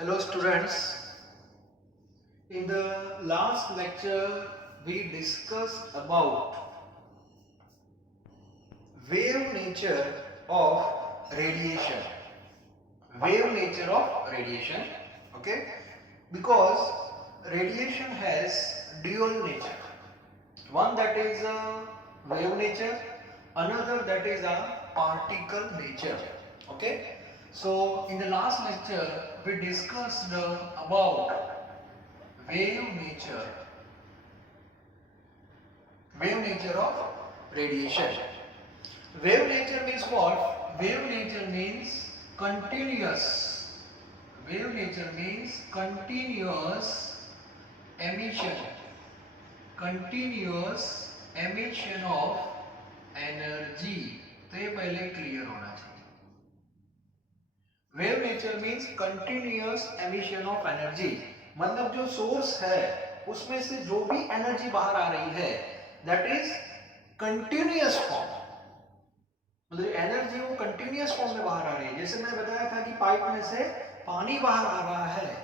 Hello students, in the last lecture we discussed about wave nature of radiation. Wave nature of radiation, okay? Because radiation has dual nature. One that is a wave nature, another that is a particle nature, okay? So in the last lecture we discussed about wave nature wave nature of radiation. Wave nature means what? Wave nature means continuous. Wave nature means continuous emission. Continuous emission of energy. तो ये पहले clear होना चाहिए. Wave nature means continuous emission of energy. मतलब जो source है उसमें से जो भी एनर्जी बाहर आ रही है दैट इज कंटिन्यूअस फॉर्म. मतलब एनर्जी वो कंटिन्यूअस फॉर्म में बाहर आ रही है. जैसे मैंने बताया था कि पाइप में से पानी बाहर आ रहा है,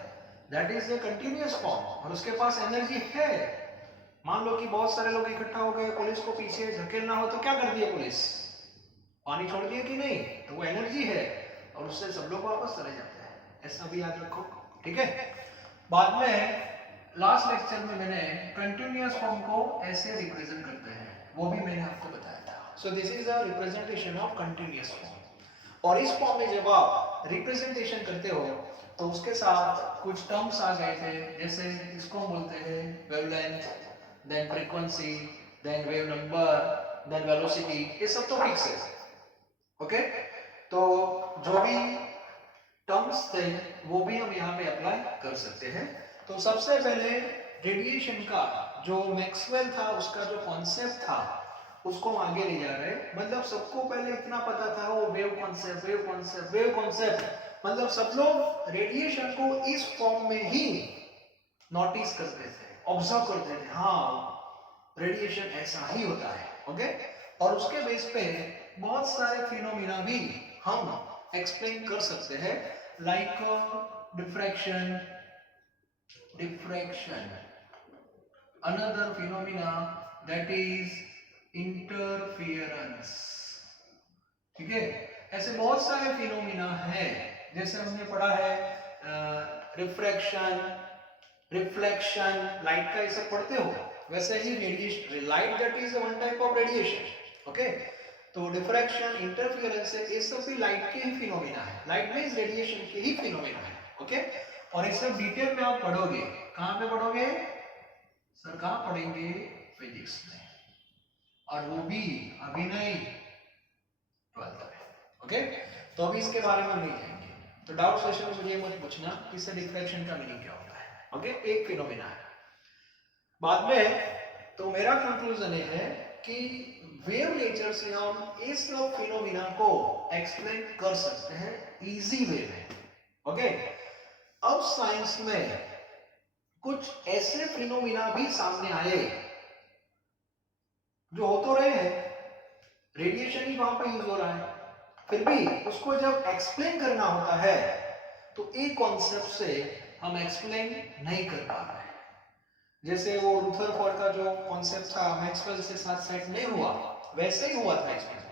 that is the continuous form, और उसके पास एनर्जी है. मान लो कि बहुत सारे लोग इकट्ठा हो गए, पुलिस को पीछे धकेलना हो तो क्या कर दिया पुलिस? पानी छोड़ दिया कि नहीं? तो वो एनर्जी है और उससे सब लोग वापस चले जाते हैं. ऐसा भी याद रखो, ठीक है? बाद में लास्ट लेक्चर में मैंने कंटिन्यूअस फॉर्म को ऐसे रिप्रेजेंट करते हैं, वो भी मैंने आपको बताया था. So this is a representation of continuous form. और इस फॉर्म में जब आप रिप्रेजेंटेशन करते हो तो उसके साथ कुछ टर्म्स आ गए थे. जैसे इसको हम बोलते हैं wavelength, then frequency, then wave number, then velocity. ये सब तो फिक्स है, ओके? तो जो भी टर्म्स थे वो भी हम यहाँ पे अप्लाई कर सकते हैं. तो सबसे पहले रेडिएशन का जो मैक्सवेल था उसका जो कॉन्सेप्ट था उसको हम आगे ले जा रहे हैं. मतलब सबको पहले इतना पता था वो wave concept, wave concept, wave concept. मतलब सब लोग रेडिएशन को इस फॉर्म में ही नोटिस करते थे, ऑब्जर्व करते थे. हाँ, रेडिएशन ऐसा ही होता है, ओके? और उसके बेस पे बहुत सारे फिनोमिना भी हम एक्सप्लेन कर सकते हैं, like diffraction. Another phenomena that is interference. ठीक है? ऐसे बहुत सारे फिनोमिना है. जैसे हमने पढ़ा है रिफ्रैक्शन, रिफ्लेक्शन, लाइट का ये सब पढ़ते हो. वैसे ही radiation, light that is one type of radiation, okay? तो डिफ्रैक्शन, इंटरफियरेंस, ये सब भी लाइट के ही फिनोमिना है. लाइट मींस रेडिएशन के ही फिनोमिना है, ओके? और ये सब डिटेल में आप पढ़ोगे. कहां पे पढ़ोगे सर? कहां पढ़ेंगे? फिजिक्स में, और वो भी अभी नहीं, 12th में, ओके? तो अभी इसके बारे में नहीं जाएंगे. तो डाउट सेशन में मुझे मत पूछना कि सर डिफ्रैक्शन का मीनिंग क्या होता है, ओके? एक फिनोमिना है. बाद में तो मेरा कंक्लूजन ये है कि वेव नेचर से हम इस सब फिनोमिना को एक्सप्लेन कर सकते हैं इजी वे में, ओके? अब साइंस में कुछ ऐसे फिनोमिना भी सामने आए जो हो तो रहे हैं, रेडिएशन ही वहां पे यूज हो रहा है, फिर भी उसको जब एक्सप्लेन करना होता है तो एक कॉन्सेप्ट से हम एक्सप्लेन नहीं कर पा रहे हैं. जैसे वो रुदरफोर्ड का जो कॉन्सेप्ट था मैक्सवेल से साथ सेट नहीं हुआ, वैसे ही हुआ था इसमें.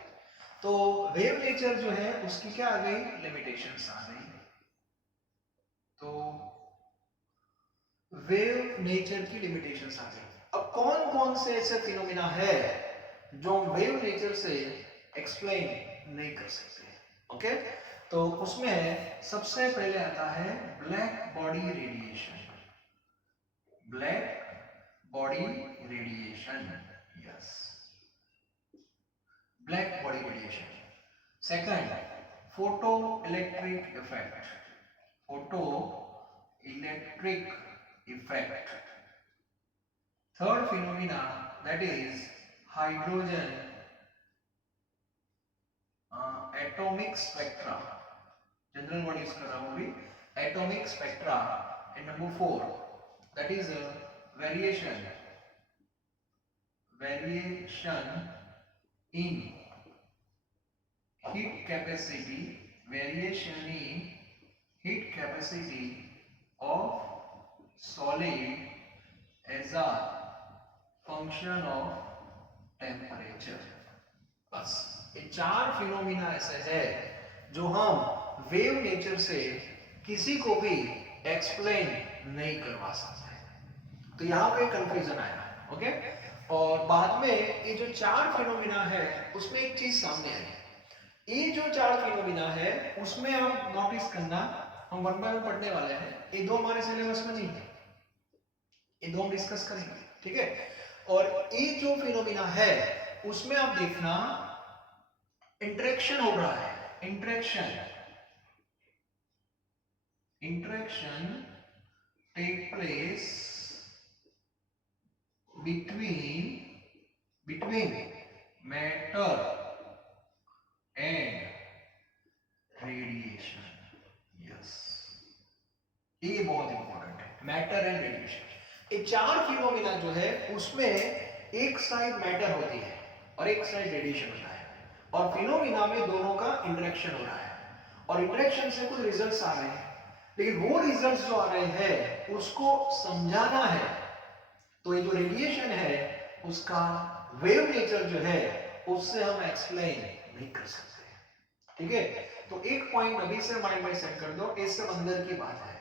तो वेव नेचर जो है उसकी क्या आ गई? लिमिटेशंस आ गई. तो वेव नेचर की लिमिटेशंस आ गई. अब कौन कौन से ऐसे फिनोमिना है जो वेव नेचर से एक्सप्लेन नहीं कर सकते, ओके? तो उसमें सबसे पहले आता है black body radiation. Black body radiation, yes, black body radiation. Second, photo electric effect. Photo electric effect. Third phenomena, that is hydrogen atomic spectra. General what is कर रहा हूँ अभी, atomic spectra. And number 4, that is variation in heat capacity. Variation in heat capacity of solid as a function of temperature. बस ये चार phenomena ऐसे है जो हम वेव नेचर से किसी को भी एक्सप्लेन नहीं करवा सकते। तो यहाँ पे कंफ्यूजन आया, ओके। और बाद में ये जो चार फिनोमिना है उसमें एक चीज सामने आई। ये जो चार फिनोमिना है उसमें आप नोटिस करना, हम वन बाय वन पढ़ने वाले हैं, ये दो हमारे सिलेबस में नहीं है, ये दो हम डिस्कस करेंगे, ठीक है। और ये जो फिनोमिना है उसमें आप देखना इंटरेक्शन हो रहा है, interaction take place between matter and radiation. Yes, ये बहुत इंपॉर्टेंट है, मैटर एंड रेडिएशन। ये चार फिनोमिना जो है उसमें एक साइड मैटर होती है और एक साइड रेडिएशन होता है, और फिनोमिना में दोनों का इंटरेक्शन हो रहा है, और इंटरेक्शन से कुछ रिजल्ट्स आ रहे हैं, लेकिन वो रिजल्ट्स जो आ रहे हैं उसको समझाना है। तो ये जो रेडिएशन है उसका वेव नेचर जो है उससे हम एक्सप्लेन नहीं कर सकते, ठीक है। तो एक पॉइंट अभी से माइंड में सेट कर दो, इससे अंदर की बात है।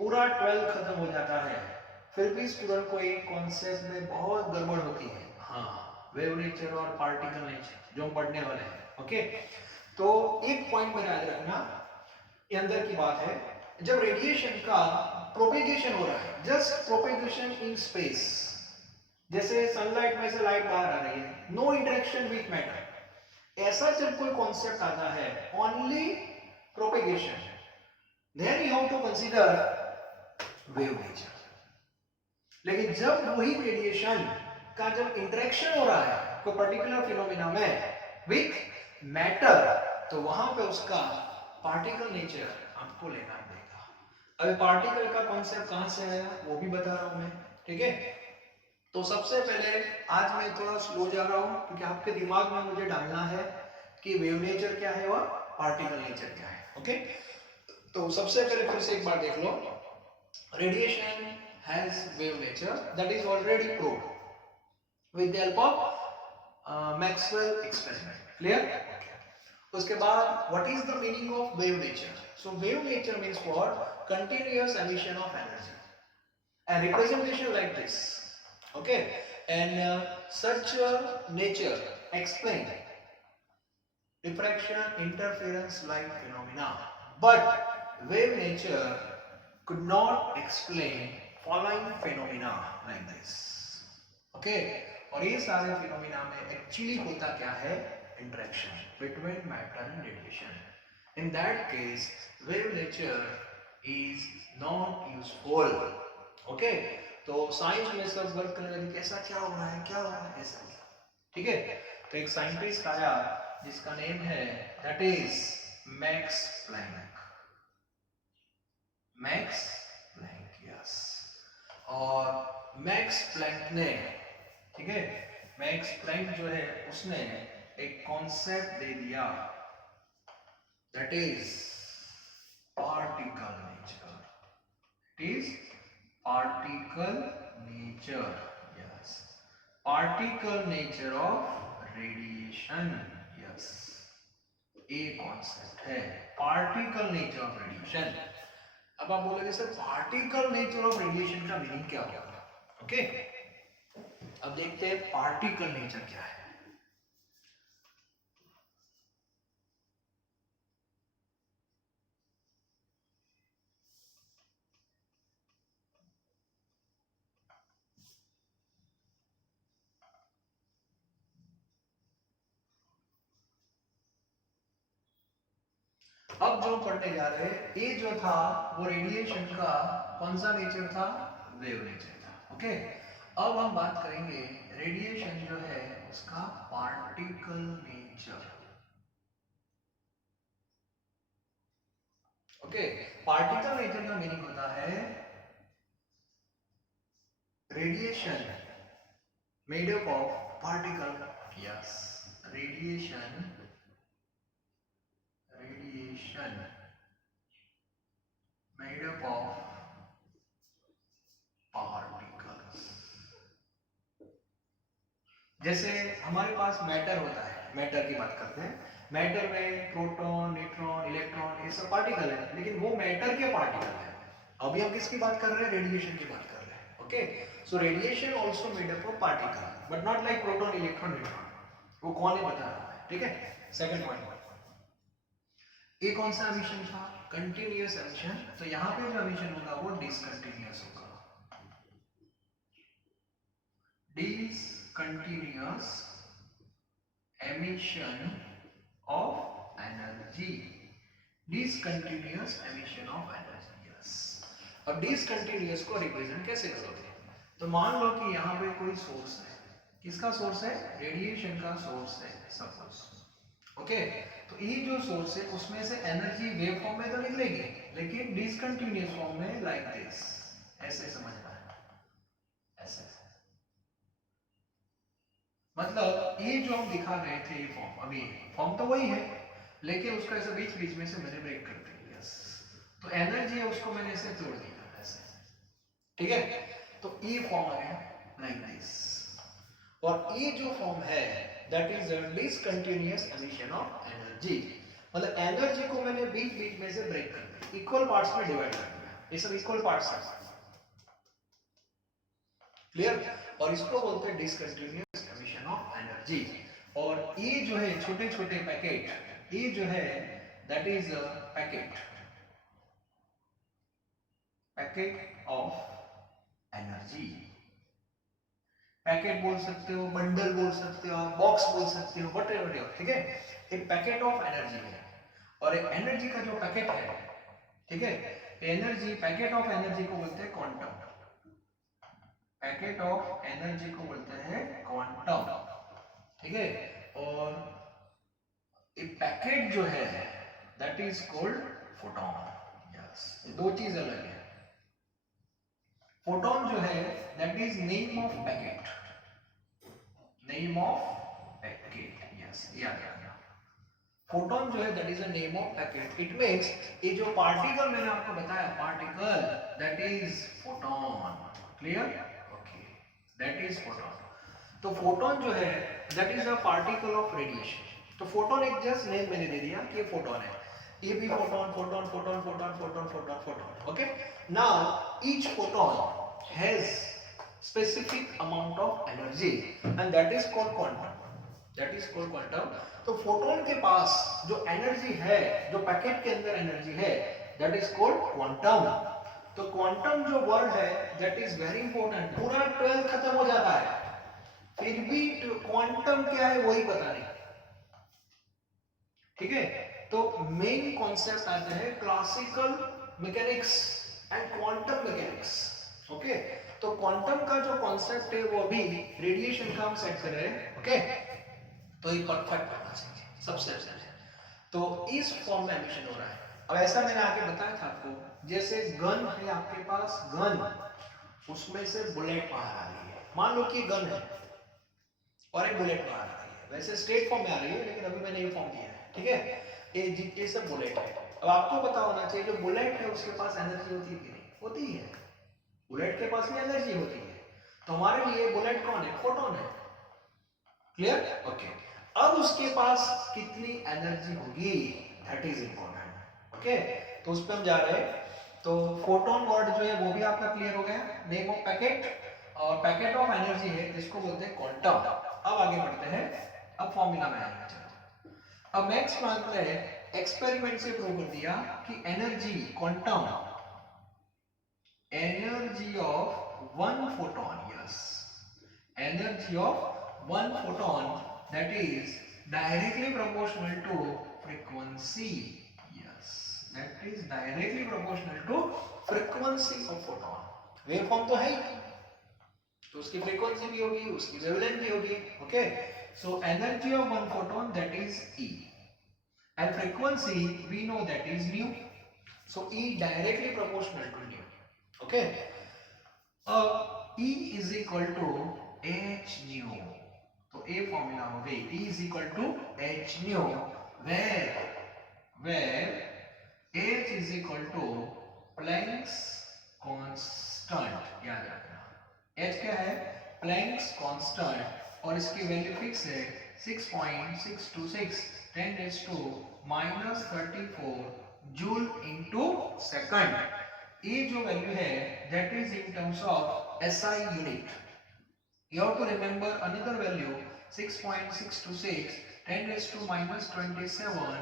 पूरा 12 खत्म हो जाता है, फिर भी स्टूडेंट को एक कॉन्सेप्ट में बहुत गड़बड़ होती है, हाँ, वेव नेचर और पार्टिकल नेचर जो हम पढ़ने वाले हैं, ओके। तो एक पॉइंट में याद रखना, ये अंदर की बात है। जब रेडिएशन का प्रोपेगेशन हो रहा है, जस्ट प्रोपेगेशन इन स्पेस, जैसे सनलाइट में से लाइट बाहर आ रही है, नो इंटरेक्शन विथ मैटर, ऐसा जब कोई कॉन्सेप्ट आता है, only propagation, then you have to consider wave nature. लेकिन जब वही रेडिएशन का जब इंटरेक्शन हो रहा है कोई पर्टिकुलर फिनोमिना में विथ मैटर, तो वहां पे उसका पार्टिकल नेचर आपको लेना पड़ेगा। अभी पार्टिकल का कॉन्सेप्ट कहां से आया वो भी बता रहा हूं मैं, ठीक है। तो सबसे पहले आज मैं थोड़ा स्लो जा रहा हूं क्योंकि आपके दिमाग में मुझे डालना है कि वेव नेचर क्या है और पार्टिकल नेचर क्या है, ओके। तो सबसे पहले फिर से एक बार देख लो, radiation has wave nature, that is already proved with the help of Maxwell experiment, clear. उसके बाद what is the meaning of wave nature? So wave nature means what? Continuous emission of energy, and representation like this, okay, and such nature explain diffraction, interference like phenomena, but wave nature could not explain following phenomena like this, okay। और ये सारे phenomena में actually होता क्या है? Interaction between matter and radiation. In that case, wave nature is not useful, okay. तो science में सब वर्क करने लगे, कैसा क्या हो रहा है, क्या हो रहा है, ऐसा, ठीक है। तो एक साइंटिस्ट आया जिसका नेम है, that is Max Planck, Max Planck, yes. और मैक्स प्लैंक ने, ठीक है, मैक्स प्लैंक जो है उसने एक कॉन्सेप्ट दे दिया, that is particle nature, it is particle nature, yes, particle nature of radiation, yes, ये कॉन्सेप्ट है पार्टिकल नेचर ऑफ रेडिएशन। अब आप बोलोगे sir particle nature of radiation का मीनिंग क्या होगा, ओके। अब देखते हैं पार्टिकल नेचर क्या है। अब जो पढ़ने जा रहे हैं, ये जो था वो रेडिएशन का कौन सा नेचर था? वेव नेचर था, ओके। अब हम बात करेंगे रेडिएशन जो है उसका particle nature, okay. Particle nature का मीनिंग होता है radiation made up of particle, yes, radiation made up of जैसे हमारे पास मैटर होता है, मैटर की बात करते हैं, मैटर में प्रोटॉन, न्यूट्रॉन, इलेक्ट्रॉन, ये सब पार्टिकल है, लेकिन वो मैटर के पार्टिकल है। अभी हम किसकी बात कर रहे हैं? रेडिएशन की बात कर रहे हैं। Okay, so radiation also made up of particle, but not like proton, electron, neutron. वो कौन है बता रहा है, ठीक है। सेकंड पॉइंट, ये कौन सा एमिशन था? Continuous emission. तो यहाँ पे जो एमिशन होगा वो डिसकंटिन्यूअस होगा, discontinuous emission of energy, discontinuous emission of energy, yes। अब discontinuous को रिप्रेजेंट कैसे करोगे? तो मान लो कि यहाँ पे कोई सोर्स है, किसका सोर्स है? रेडिएशन का सोर्स है सपोज। ओके, तो ये जो सोर्स है उसमें से एनर्जी वेव फॉर्म में तो निकलेगी, लेकिन डिसकंटिन्यूअस फॉर्म में, लाइक दिस, ऐसे समझना है, ऐसे। मतलब ये जो हम दिखा रहे थे ये फॉर्म, अभी फॉर्म तो वही है, लेकिन उसका ऐसे बीच बीच में से मैंने ब्रेक कर दिया, यस। तो एनर्जी है उसको मैंने ऐसे तोड़ दिया, ऐसे, ठीक है। तो ये फॉर्म आ गया लाइक दिस, और ये जो फॉर्म है that is discontinuous emission of energy. मतलब एनर्जी को मैंने बीच बीच में से ब्रेक कर दिया, इक्वल पार्ट्स में डिवाइड कर दिया, ये सब इक्वल पार्ट्स है, क्लियर। और इसको बोलते हैं डिसकंटिन्यूअस एमिशन ऑफ एनर्जी। और ये जो है छोटे छोटे पैकेट, ये जो है that is packet, packet of energy. Packet बोल सकते हो, बंडल बोल सकते हो, बॉक्स बोल सकते हो, व्हाटएवर यू, ठीक है। एक पैकेट ऑफ एनर्जी है, और एक एनर्जी का जो पैकेट है, ठीक है, एनर्जी, पैकेट ऑफ एनर्जी को बोलते हैं क्वांटम, पैकेट ऑफ एनर्जी को बोलते हैं क्वांटम, ठीक है। और एक पैकेट जो है that is called photon, yes. दो चीज अलग है। फोटॉन जो है that is name of packet, name of packet, yes, याद रखना। फोटॉन जो है that is a name of packet. It means ये जो पार्टिकल मैंने आपको बताया, particle that is photon, clear, okay, that is photon. तो फोटॉन जो है that is a particle of radiation. तो फोटॉन एक जस्ट नेम मैंने दे दिया कि ये फोटॉन है, ये भी photon, photon, photon, photon, photon, photon, photon, okay. Now each photon has specific amount of energy and that is called quantum, that is called quantum। तो फोटोन के पास जो एनर्जी है, जो पैकेट के अंदर एनर्जी है, that is called quantum। तो quantum जो वर्ड है that is very important। पूरा 12 खत्म हो जाता है, फिर भी क्वांटम क्या है वही पता नहीं, ठीक है। तो मेन कॉन्सेप्ट आता है classical mechanics and quantum mechanics, okay. तो क्वांटम का जो कॉन्सेप्ट है वो अभी रेडिएशन का हम सेट कर रहे हैं, ओके। तो ये परफेक्ट होना चाहिए सबसे पहले। तो इस फॉर्म में एमिशन हो रहा है। अब ऐसा मैंने आगे बताया था आपको, जैसे गन है आपके पास, गन, उसमें से बुलेट बाहर आ रही है, मान लो कि गन है और एक बुलेट बाहर आ रही है, वैसे स्ट्रेट फॉर्म में आ रही है, लेकिन अभी मैंने ये फॉर्म दिया है, ठीक है। ये सब बुलेट है। अब आपको पता होना चाहिए जो बुलेट है उसके पास एनर्जी होती है कि नहीं? होती है, बुलेट के पास भी एनर्जी होती है। तो हमारे लिए बुलेट कौन है? फोटोन है, क्लियर, ओके। अब उसके पास कितनी एनर्जी होगी दैट इज इंपॉर्टेंट, ओके। तो उस पर हम जा रहे हैं। तो फोटोन वर्ड जो है वो भी आपका क्लियर हो गया, नेम ऑफ पैकेट, और पैकेट ऑफ एनर्जी है जिसको बोलते हैं क्वांटम। अब आगे बढ़ते हैं, अब फॉर्मूला में आएंगे। चलो, अब नेक्स्ट मानते हैं एक्सपेरिमेंट से प्रूव कर दिया कि energy, quantum energy of one photon, yes, energy of one photon that is directly proportional to frequency, yes, that is directly proportional to frequency of photon। Waveform तो है ही, तो उसकी फ्रीक्वेंसी भी होगी, उसकी वेवलेंथ भी होगी, okay. So energy of one photon that is E and frequency we know that is nu, so E directly proportional to nu, okay। E is equal to h nu, तो a formula हो गई E is equal to h nu, where h is equal to Planck's constant, याद रखना h क्या है? Planck's constant और इसकी value fix है 6.626 10⁻⁻34 जूल इनटू सेकंड। ये जो वैल्यू है that is in terms of SI unit. You have to remember another value 6.626 10⁻⁻27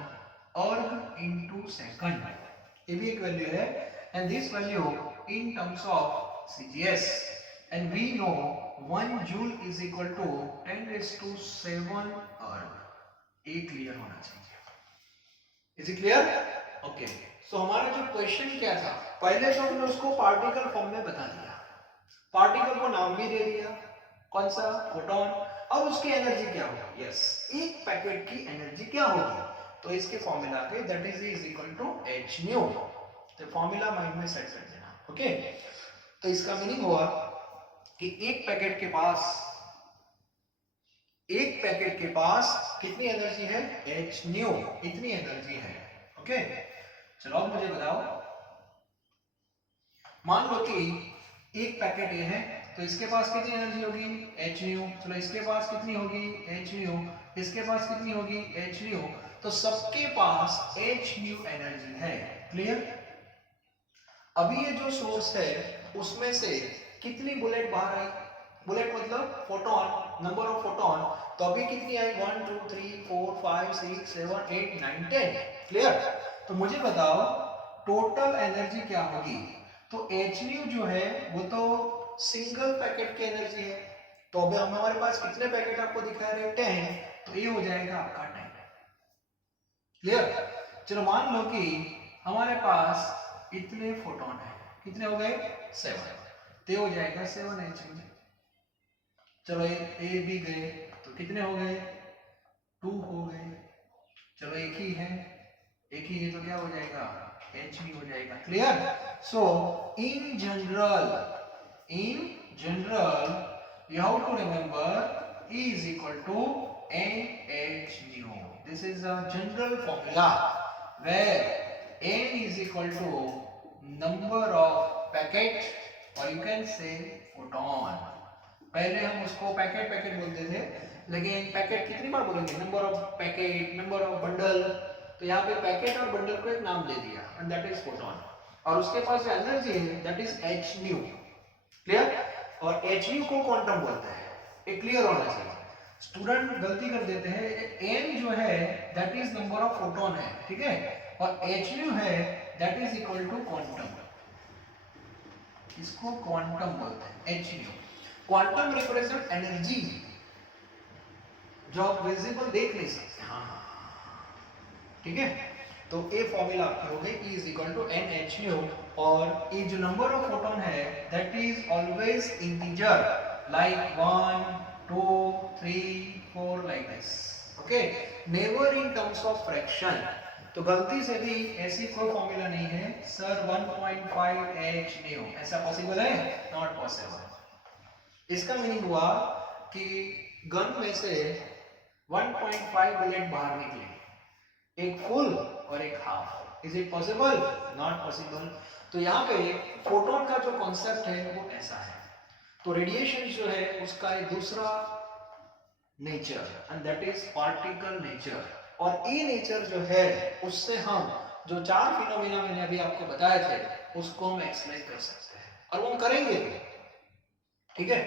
erg into second. ये भी एक वैल्यू है and this value in terms of CGS and we know 1 joule is equal to 10⁻⁷ erg. ये clear होना चाहिए। Is it clear? Okay. So हमारा जो question क्या था, पहले तो हमने उसको पार्टिकल फॉर्म में बता दिया, पार्टिकल को नाम भी दे दिया, कौन सा, फोटोन। अब उसकी एनर्जी क्या होगी, यस, एक पैकेट की एनर्जी क्या होगी, तो इसके फॉर्मूला के that is equal to h nu. तो फॉर्मूला माइंड में सेट कर देना, ओके। तो इसका मीनिंग हुआ कि एक पैकेट के पास कितनी एनर्जी है, h न्यू, इतनी एनर्जी है, ओके। चलो अब मुझे बताओ, मान लो कि एक पैकेट ये है तो इसके पास कितनी एनर्जी होगी, h न्यू। चलो इसके पास कितनी होगी, h न्यू, इसके पास कितनी होगी, h न्यू। तो सबके पास h न्यू एनर्जी है, क्लियर। अभी ये जो सोर्स है उसमें से कितनी बुलेट बाहर आई, बुलेट मतलब फोटोन, नंबर ऑफ फोटोन। तो अभी कितनी आई, 1 2 3 4 5 6 7 8 9 10, क्लियर। तो मुझे बताओ टोटल एनर्जी क्या होगी। तो h न्यू जो है वो तो सिंगल पैकेट की एनर्जी है, तो अभी हमारे पास कितने पैकेट आपको दिखा रहे हैं, 10, तो ये हो जाएगा आपका 10, क्लियर। चलो मान लो कि हमारे पास इतने फोटोन है, कितने हो गए, 7, तो हो जाएगा 7h न्यू। चलो ए भी गए तो कितने हो गए, 2 हो गए। चलो एक ही है तो क्या हो जाएगा, h न्यू हो जाएगा, clear. So in general you have to remember E is equal to NH new. This is a general formula where N is equal to number of packet or you can say photon. पहले हम उसको packet बोलते थे, लेकिन packet कितनी बार बोलेंगे, number of packet, number of bundle. तो यहाँ पे पैकेट और बंडल को एक नाम दे दिया एंड दैट इज फोटोन, और उसके पास जो एनर्जी है that is h new, clear. और h न्यू को क्वांटम बोलते हैं, ये क्लियर होना चाहिए। स्टूडेंट गलती कर देते हैं, n जो है that is number of photon है, ठीक है, और h न्यू है that is equal to quantum, इसको क्वांटम बोलते हैं, h nu. Quantum represent energy जो आप विजिबल देख नहीं सकते, हाँ, ठीक है। तो ये फॉर्मूला आपकी हो गई E is equal to NH new, और ये जो नंबर ऑफ फोटोन है that is always integer like 1 2 3 4 like this, okay, never in terms of fraction. तो गलती से भी ऐसी कोई फॉर्मूला नहीं है सर 1.5h न्यू, ऐसा पॉसिबल है, नॉट पॉसिबल। इसका मीनिंग हुआ कि गन में से 1.5 बुलेट बाहर निकले, एक फुल और एक half, is it possible, not possible. तो यहाँ पे फोटोन का जो कॉन्सेप्ट है वो ऐसा है। तो रेडिएशन जो है उसका एक दूसरा nature and that is particle nature, और ये नेचर जो है उससे हम जो 4 फिनोमेना मैंने अभी आपको बताए थे उसको हम एक्सप्लेन कर सकते हैं, और वो हम करेंगे भी, ठीक है।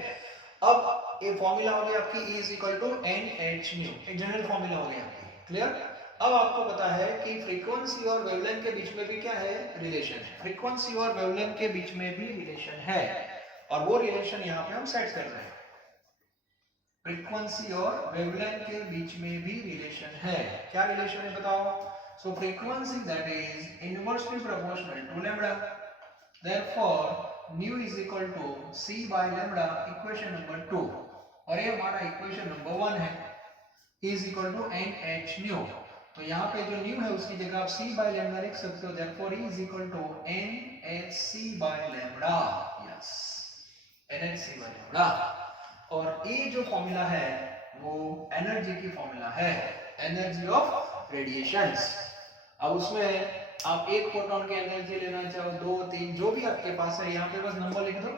अब ये फॉर्मूला हो गया आपकी E is equal to NH new, एक जनरल फॉर्मूला हो गया आपकी, क्लियर। अब आपको पता है कि फ्रीक्वेंसी और वेवलेंथ के बीच में भी क्या है, रिलेशन है, फ्रीक्वेंसी और वेवलेंथ के बीच में भी रिलेशन है, और वो रिलेशन यहाँ पे हम सेट कर रहे हैं। फ्रीक्वेंसी और वेवलेंथ के बीच में भी रिलेशन है, क्या रिलेशन है बताओ। So frequency that is inversely proportional to lambda, therefore nu is equal to c by lambda, equation number 2, और ये हमारा इक्वेशन नंबर 1 है, is equal to nh new. तो यहाँ पे जो न्यू है उसकी जगह आप c by lambda लिख सकते हो, therefore E is equal to nhc by lambda, yes, nhc by lambda। और ये जो फॉर्मूला है वो एनर्जी की फॉर्मूला है, एनर्जी ऑफ रेडिएशंस। अब उसमें आप एक फोटोन की एनर्जी लेना चाहो, 2 3 जो भी आपके पास है, यहाँ पे बस नंबर लिख दो,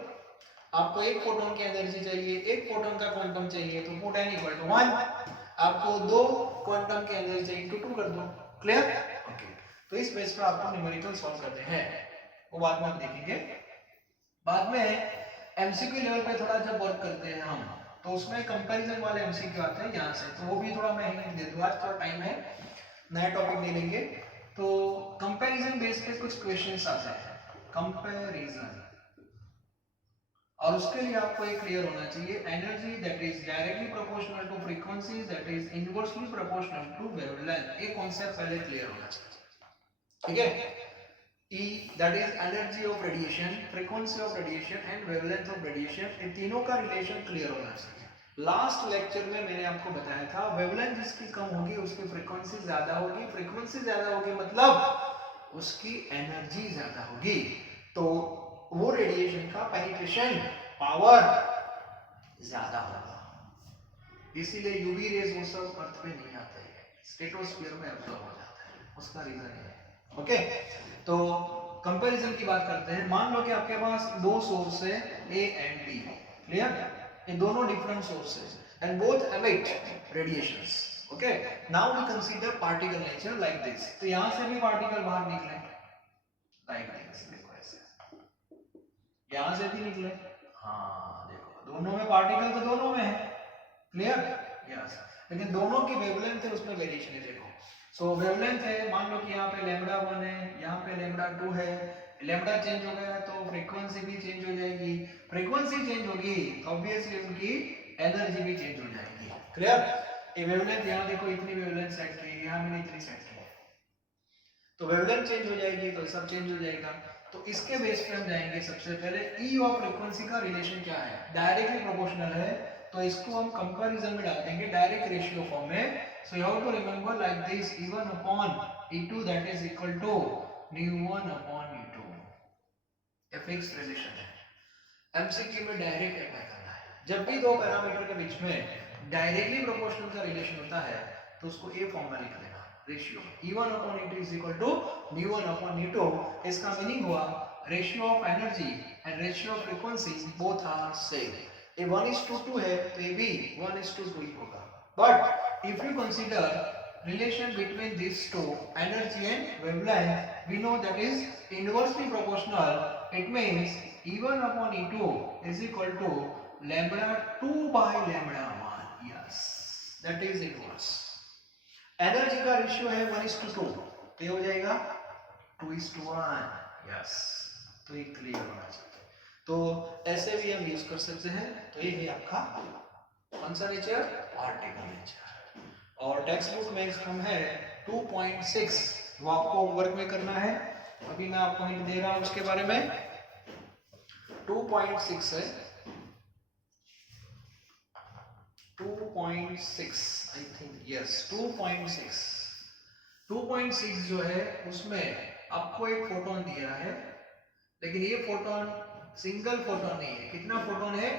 आपको एक फोटोन की एनर्जी चाहिए, एक फोटोन का क्वांटम चाहिए, तो पुट n इक्वल टू 1। आपको दो क्वांटम की एनर्जी चाहिए तो 2 कर दो। क्लियर? ओके। तो इस बेस पर आपको न्यूमेरिकल सॉल्व करने हैं, वो बाद में हम देखेंगे। बाद में एमसीक्यू लेवल पे थोड़ा जब वर्क करते हैं हम, तो उसमें कंपैरिजन वाले एमसीक्यू आते हैं यहाँ से, तो वो भी थोड़ा मैं हिंट दे दूँ। आज थोड़ा टाइम है, नया टॉपिक ले लेंगे। तो कंपैरिजन बेस पे कुछ क्वेश्चंस आते हैं, कंपैरिजन, और उसके लिए आपको एक क्लियर होना चाहिए, energy that is directly proportional to frequency that is inversely proportional to wavelength. ये कॉन्सेप्ट पहले क्लियर होना चाहिए, ठीक है? E that is energy of radiation, frequency of radiation and wavelength of radiation, इन तीनों का रिलेशन क्लियर होना चाहिए। लास्ट लेक्चर में मैंने आपको बताया था वेवलेंथ जिसकी कम होगी उसकी फ्रीक्वेंसी ज्यादा होगी, फ्रीक्वेंसी ज्यादा होगी मतलब उसकी एनर्जी ज्यादा होगी, तो वो रेडिएशन का पेनिट्रेशन पावर ज्यादा होगा। इसीलिए यूवी रेज वो सब अर्थ पे नहीं आते हैं, स्ट्रेटोस्फीयर में एब्जॉर्ब हो जाता है, उसका रीजन है। ओके, तो कंपैरिजन की बात करते हैं। मान लो कि आपके पास दो सोर्स है ए एंड बी, क्लियर? ये दोनों different sources and both emit radiations. Okay, now we consider particle nature like this. तो यहां से भी पार्टिकल बाहर निकले लाइक दिस, देखो ऐसे, यहां से भी निकले, हाँ देखो दोनों में पार्टिकल तो दोनों में है, क्लियर? यस, लेकिन दोनों की वेवलेंथ है उसमें वेरिएशन है। देखो सो वेवलेंथ है, मान लो कि यहाँ पे लैम्बडा 1 है, यहाँ पे लैम्बडा 2 है, लैम्बडा चेंज हो गया तो फ्रीक्वेंसी भी चेंज हो जाएगी, फ्रीक्वेंसी चेंज होगी तो ऑब्वियसली उनकी एनर्जी भी चेंज हो जाएगी। क्लियर? ये वेवलेंथ यहाँ देखो इतनी वेवलेंथ सेट की है, यहाँ मैंने इतनी सेट की है, तो वेवलेंथ चेंज हो जाएगी तो सब चेंज हो जाएगा। तो इसके बेस पे हम जाएंगे। सबसे पहले ई और फ्रीक्वेंसी का रिलेशन क्या है, डायरेक्टली प्रोपोर्शनल है, तो इसको हम कंपैरिजन में डाल देंगे डायरेक्ट रेशियो फॉर्म में। So you have to remember like this, E1 upon E2 that is equal to μ1 upon μ2। ये फिक्स रिलेशन है, एमसीक्यू में डायरेक्ट अप्लाई करना है। जब भी दो पैरामीटर के बीच में डायरेक्टली प्रोपोर्शनल का रिलेशन होता है तो उसको ए फॉर्म में लिख देना, ratio E1 upon E2 is equal to μ1 upon μ2। इसका मीनिंग हुआ ratio of energy and ratio of frequency both are same. ये 1:2 है तो ये भी 1:2 ही होगा। But if you consider relation between these two, energy and wavelength, we know that is inversely proportional. It means E1 upon E2 is equal to lambda 2 by lambda 1। yes, that is inverse। Energy का ratio है 1:2, तो ये हो जाएगा 2:1। Yes, तो ये clear होना चाहिए। तो ऐसे भी हम यूज कर सकते हैं। तो ये है आपका कौन सा नेचर, पार्टिकल नेचर। और टेक्स्ट बुक में हम है 2.6, वो आपको होमवर्क में करना है, अभी मैं आपको हिंट दे रहा हूं उसके बारे में। 2.6 है, 2.6 आई थिंक, यस 2.6। 2.6 जो है उसमें आपको एक फोटोन दिया है, लेकिन ये फोटोन सिंगल फोटोन नहीं है। कितना फोटोन है,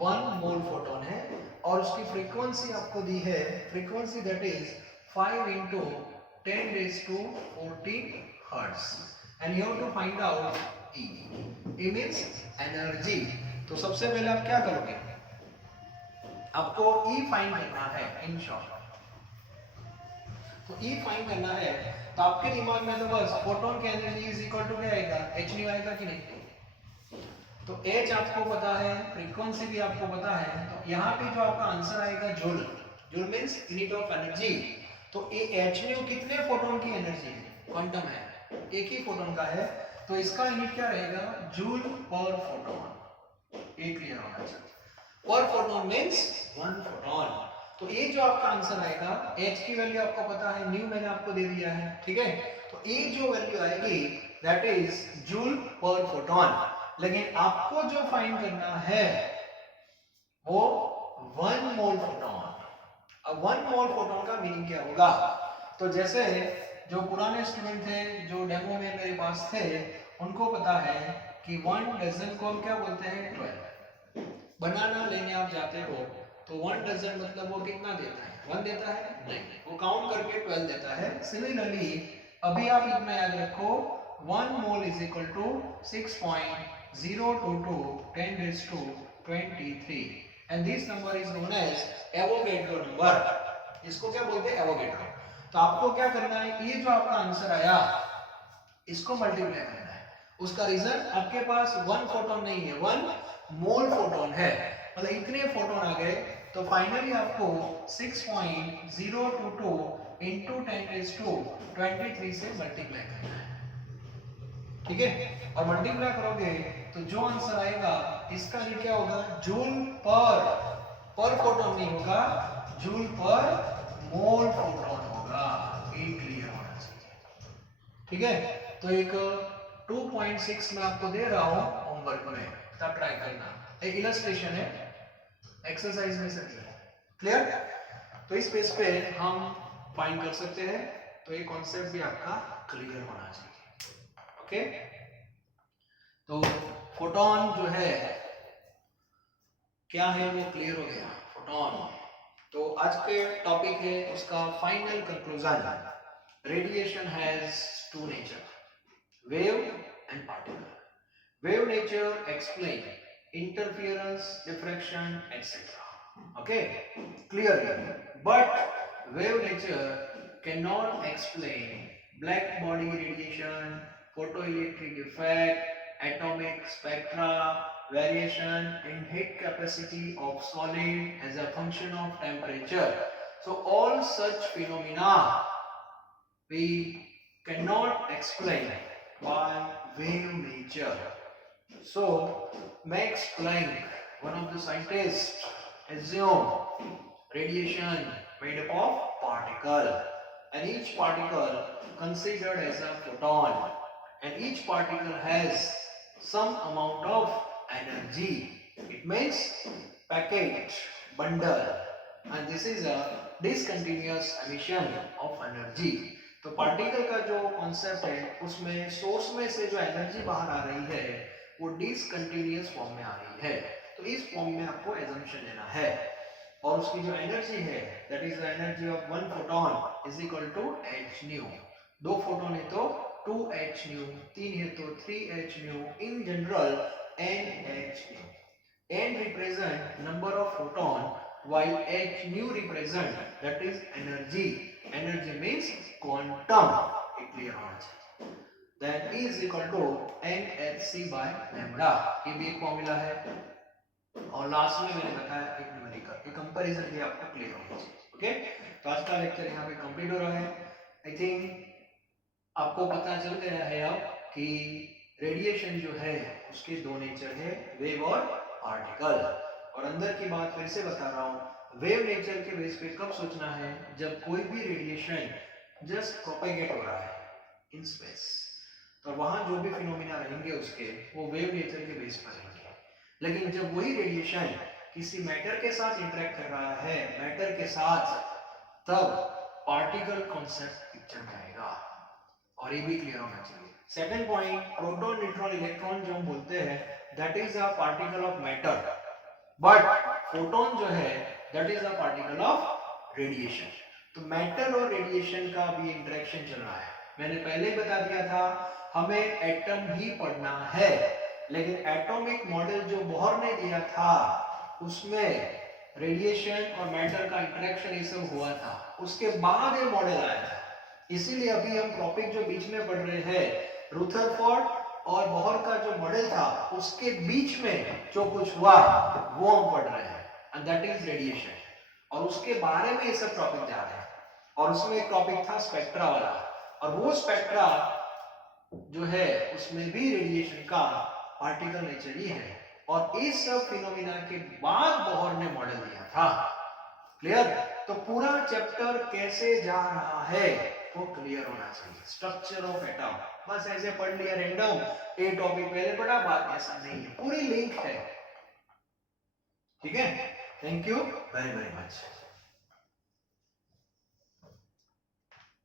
1 मोल फोटोन है, और उसकी फ्रीक्वेंसी आपको दी है, frequency that is 5 into 10⁻14 hertz, and you have to find out E। E means energy. तो सबसे पहले आप क्या करोगे, आपको E फाइंड करना है इन शॉर्ट। तो E फाइंड करना है तो आपके दिमाग में तो बस फोटोन की एनर्जी इज इक्वल टू क्या आएगा, h न्यू आएगा कि नहीं। तो h आपको पता है, फ्रीक्वेंसी भी आपको पता है, तो यहाँ पे जो आपका आंसर आएगा joule, joule means unit of energy. तो ये h न्यू कितने फोटोन की एनर्जी है, क्वांटम है, एक ही फोटोन का है, तो इसका यूनिट क्या रहेगा, जूल पर फोटोन। ये क्लियर होना चाहिए, पर फोटोन मींस 1 फोटोन। तो ये जो आपका आंसर आएगा, h की वैल्यू आपको पता है, न्यू मैंने आपको दे दिया है, ठीक है। तो ये जो वैल्यू आएगी दैट इज जूल पर फोटोन, लेकिन आपको जो फाइंड करना है वो 1 मोल फोटोन। अब 1 मोल फोटोन का मीनिंग क्या होगा, तो जैसे जो पुराने स्टूडेंट थे जो डेमो में मेरे पास थे, उनको पता है कि 1 डजन को हम क्या बोलते हैं, 12। बनाना लेने आप जाते हो तो 1 डजन मतलब वो कितना देता है, 1 देता है नहीं, वो काउंट करके 12 देता है। सिमिलरली अभी आप इतना याद रखो, 1 mole is equal to 6.12 0 to 10 raised to 23 and this number is known as Avogadro number. इसको क्या बोलते हैं? एवोगैड्रो। तो आपको क्या करना है, ये जो आपका आंसर आया इसको मल्टीप्लाई करना है। उसका रीजन, आपके पास 1 फोटोन नहीं है, 1 मोल फोटोन है, मतलब इतने फोटोन आ गए। तो फाइनली आपको 6.022 into 10 raised to 23 से मल्टीप्लाई करना है, ठीक है। और मल्टीप्लाई करोगे तो जो आंसर आएगा इसका ये क्या होगा, जूल पर फोटोन नहीं होगा, जूल पर मोल फोटोन होगा। ये क्लियर होना चाहिए, ठीक है। तो एक 2.6 मैं आपको दे रहा हूं होमवर्क में, तब ट्राई करना। एक इलस्ट्रेशन है, एक्सरसाइज में से क्लियर। तो इस बेस पे हम फाइंड कर सकते हैं। तो ये कॉन्सेप्ट भी आपका क्लियर होना चाहिए, ओके। तो फोटोन जो है क्या है वो क्लियर हो गया, फोटोन। तो आज के टॉपिक है उसका final conclusion. Radiation has two nature, wave and particle. Wave nature explain interference, diffraction, etc. Okay, clear. But wave nature cannot explain black body radiation, photoelectric effect, atomic spectra, variation in heat capacity of solid as a function of temperature. So all such phenomena we cannot explain by wave nature. So Max Planck, one of the scientists, assumed radiation made up of particle, and each particle considered as a photon, and each particle has some amount of energy. It means packet, bundle, and this is a discontinuous emission of energy. तो particle का जो concept है उसमें source में से जो energy बाहर आ रही है वो डिसकंटिन्यूअस फॉर्म में आ रही है। तो इस फॉर्म में आपको एजम्पशन लेना है, और उसकी जो एनर्जी है that is the energy of 1 photon is equal to h nu. 2 photon है तो 2h न्यू, 3 है तो 3h nu, in general nh nu. n represent number of photon while h nu represent that is energy. Energy means quantum, it clear होना चाहिए। then E is equal to nhc by lambda, ये भी एक formula है। और last में मैंने बताया एक न्यूमेरिकल, ये कंपैरिजन भी आपको क्लियर होना चाहिए, ओके। तो आज का लेक्चर यहाँ पे कंप्लीट हो रहा है। आई थिंक आपको पता चल गया है अब कि रेडिएशन जो है उसके दो नेचर है, वेव और पार्टिकल। और अंदर की बात फिर से बता रहा हूँ, वेव नेचर के बेस पे कब सोचना है, जब कोई भी रेडिएशन जस्ट प्रोपेगेट हो रहा है इन स्पेस, तो वहां जो भी फिनोमिना रहेंगे उसके वो वेव नेचर के बेस पर रहेंगे। लेकिन जब वही रेडिएशन किसी मैटर के साथ इंटरेक्ट कर रहा है, मैटर के साथ, तब पार्टिकल कॉन्सेप्ट पिक्चर में आएगा, और ये भी क्लियर होना चाहिए। Second point, proton neutron electron जो हम बोलते हैं that is a particle of matter, but photon जो है that is a particle of radiation. तो मैटर और रेडिएशन का भी इंटरेक्शन चल रहा है। मैंने पहले ही बता दिया था हमें एटम ही पढ़ना है, लेकिन एटॉमिक मॉडल जो बोहर ने दिया था उसमें रेडिएशन और मैटर का इंटरेक्शन ये सब हुआ था, उसके बाद ये मॉडल आया था। इसीलिए अभी हम टॉपिक जो बीच में पढ़ रहे हैं, रुथरफोर्ड और बोहर का जो मॉडल था उसके बीच में जो कुछ हुआ वो हम पढ़ रहे हैं, एंड दैट इज रेडिएशन। और उसके बारे में ये सब टॉपिक जा रहे हैं, और उसमें एक टॉपिक था स्पेक्ट्रा वाला, और वो स्पेक्ट्रा जो है उसमें भी रेडिएशन का पार्टिकल नेचर ही है, और इस सब फिनोमिना के बाद बोहर ने मॉडल दिया था। क्लियर? तो पूरा चैप्टर कैसे जा रहा है वो क्लियर होना चाहिए। स्ट्रक्चर ऑफ एटम बस ऐसे पढ़ लिया रैंडम, ए टॉपिक पहले पढ़ा बाद में, ऐसा नहीं है, पूरी लिंक है, ठीक है। Thank you very very much.